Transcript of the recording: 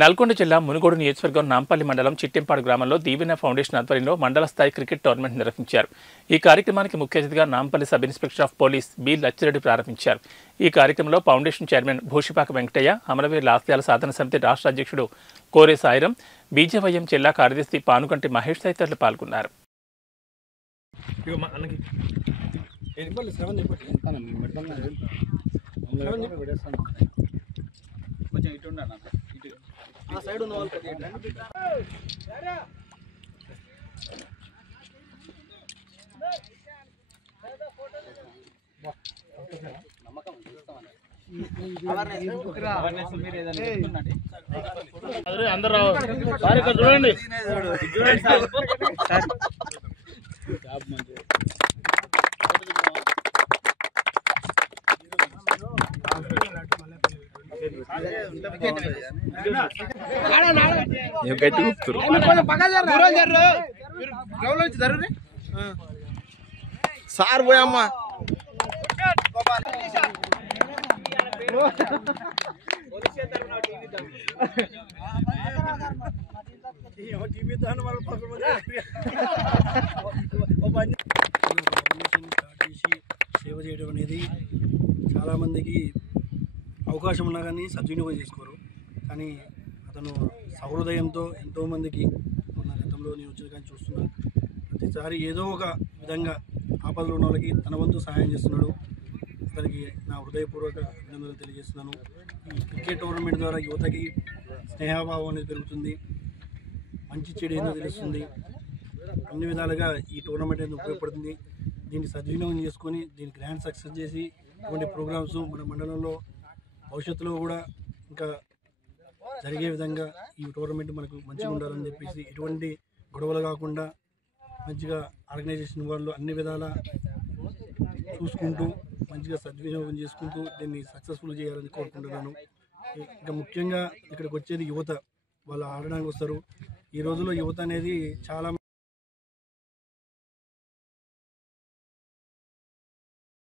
నల్గొండ జిల్లా మునుగోడు నియోజకవర్గం నాంపల్లి మండలం చిట్టెంపాడు గ్రామంలో దీవెన ఫౌండేషన్ ఆధ్వర్యంలో మండల స్థాయి క్రికెట్ టోర్నమెంట్ నిర్వహించారు. ఈ కార్యక్రమానికి ముఖ్య అతిథిగా Nampally sub inspector of police B Lachireddy ప్రారంభించారు. ఈ కార్యక్రమంలో ఫౌండేషన్ చైర్మన్ భూషిపాక వెంకటయ్య, అమరవీరుల ఆశయాల సాధన సమితి రాష్ట్ర అధ్యక్షుడు కోరే సాయిరం, బీజేవైఎం జిల్లా కార్యదర్శి పానుగంటి మహేష్ తదితరులు పాల్గొన్నారు. చూడండి సార్ పోయమ్మా సేవ చేయడం అనేది చాలా మందికి అవకాశం ఉన్నా కానీ సద్వినియోగం చేసుకోరు. కానీ అతను సహృదయంతో ఎంతోమందికి మన గతంలో నేను వచ్చిన కానీ చూస్తున్నాను, ప్రతిసారి ఏదో ఒక విధంగా ఆపదలో ఉన్న వాళ్ళకి తన వంతు సహాయం చేస్తున్నాడు. అతనికి నా హృదయపూర్వక అభినందనలు తెలియజేస్తున్నాను. ఈ క్రికెట్ టోర్నమెంట్ ద్వారా యువతకి స్నేహభావం అనేది పెరుగుతుంది, మంచి చెడు ఏదో తెలుస్తుంది. అన్ని విధాలుగా ఈ టోర్నమెంట్ అనేది ఉపయోగపడుతుంది. దీన్ని సద్వినియోగం చేసుకొని దీన్ని గ్రాండ్ సక్సెస్ చేసి ఇటువంటి ప్రోగ్రామ్స్ మన మండలంలో భవిష్యత్తులో కూడా ఇంకా జరిగే విధంగా ఈ టోర్నమెంట్ మనకు మంచిగా ఉండాలని చెప్పేసి ఎటువంటి గొడవలు కాకుండా మంచిగా ఆర్గనైజేషన్ వాళ్ళు అన్ని విధాలా చూసుకుంటూ మంచిగా సద్వినియోగం చేసుకుంటూ దీన్ని సక్సెస్ఫుల్ చేయాలని కోరుకుంటున్నాను. ఇంకా ముఖ్యంగా ఇక్కడికి వచ్చేది యువత, వాళ్ళు ఆడడానికి వస్తారు. ఈ రోజుల్లో యువత అనేది చాలా